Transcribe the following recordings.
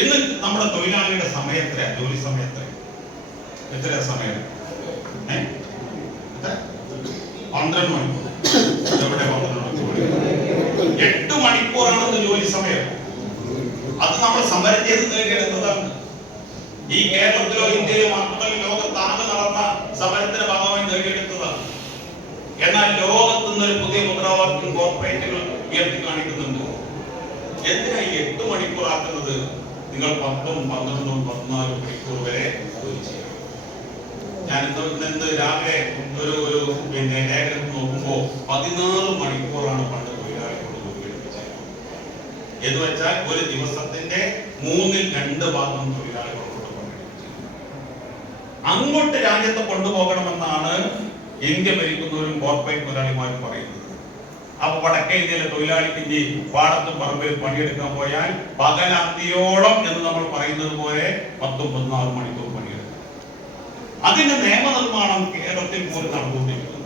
ഇന്ന് നമ്മുടെ തൊഴിലാളിയുടെ സമയത്ര ജോലി സമയത്ര എത്ര സമയം 12 മണിക്കൂർ. എവിടെ 12 മണിക്കൂർ? 8 മണിക്കൂറാണ് ജോലി സമയം. അത് നമ്മൾ സമരം ചെയ്ത് നേടിയെടുത്തതാണ്. ഈ കേരളത്തിലോ ഇന്ത്യയിലോ മാത്രമല്ല, ലോകത്താകെ നടന്ന സമരത്തിന്റെ ഭാഗമായി നേടിയെടുത്തതാണ്. എന്നാൽ ലോകത്ത് നിന്നൊരു പുതിയ മുദ്രാവാക്യം കോർപ്പറേറ്റുകൾ ഉയർത്തി കാണിക്കുന്നുണ്ട്. എന്തിനാ ഈ 8 മണിക്കൂർ ആക്കുന്നത്? നിങ്ങൾ 10, 12, 14 മണിക്കൂർ വരെ ജോലി ചെയ്യണം. ഞാൻ ഇന്ന് രാവിലെ ഒരു ലേഖനം നോക്കുമ്പോൾ 14 മണിക്കൂറാണ് പണ്ട് തൊഴിലാളികളോട് ജോലി എടുപ്പിച്ചത്. എന്ന് വെച്ചാൽ ഒരു ദിവസത്തിന്റെ 2/3 ഭാഗം തൊഴിലാളികളോട് പങ്കെടുപ്പിച്ചു. അങ്ങോട്ട് രാജ്യത്തെ കൊണ്ടുപോകണമെന്നാണ് ഇന്ത്യ ഭരിക്കുന്നവരും കോർപ്പറേറ്റ് മുതലാളിമാരും പറയുന്നത്. അപ്പൊ വടക്കേ ഇന്ത്യയിലെ തൊഴിലാളിക്ക് ഇനി പാടത്തും പറമ്പിൽ പണിയെടുക്കാൻ പോയാൽ പകലന്തിയോളം എന്ന് നമ്മൾ പറയുന്നത് പോലെ 10, 14 മണിക്കൂർ പണിയെടുക്കും. അതിന്റെ നിയമനിർമ്മാണം കേരളത്തിൽ പോലും നടന്നുകൊണ്ടിരിക്കുന്നു.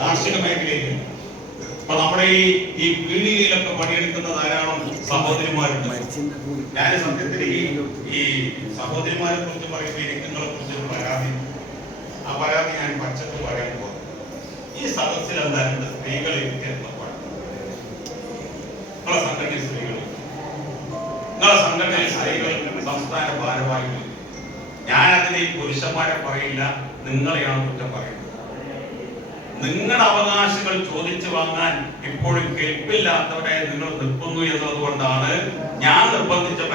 കാർഷിക മേഖലയിൽ ഇപ്പൊ നമ്മുടെ ഈ പീടികയിലൊക്കെ പണിയെടുക്കുന്ന ധാരാളം സഹോദരിമാരുണ്ട്. ഞാൻ സത്യത്തിൽ ഈ സഹോദരിമാരെ കുറിച്ച് പറയുമ്പോൾ എനിക്ക് നിങ്ങളെ കുറിച്ചൊരു പരാതി, ആ പരാതി ഞാൻ പച്ചക്ക് പറയാൻ പോകും. ഈ സദസ്സിൽ എന്തായാലും സ്ത്രീകൾ നിങ്ങളെ സംഘടനയിൽ സ്ത്രീകൾ സംസ്ഥാന ഭാരവാഹികൾ. ഞാൻ അതിന് ഈ പുരുഷന്മാരെ പറയില്ല, നിങ്ങളെയാണ് കുറ്റം പറയുന്നത്. നിങ്ങളുടെ അവകാശങ്ങൾ ചോദിച്ചു വാങ്ങാൻ ഇപ്പോഴും കേൾപ്പില്ലാത്തവരെ നിങ്ങൾ നിൽക്കുന്നു എന്നതുകൊണ്ടാണ് ഞാൻ നിർബന്ധിച്ച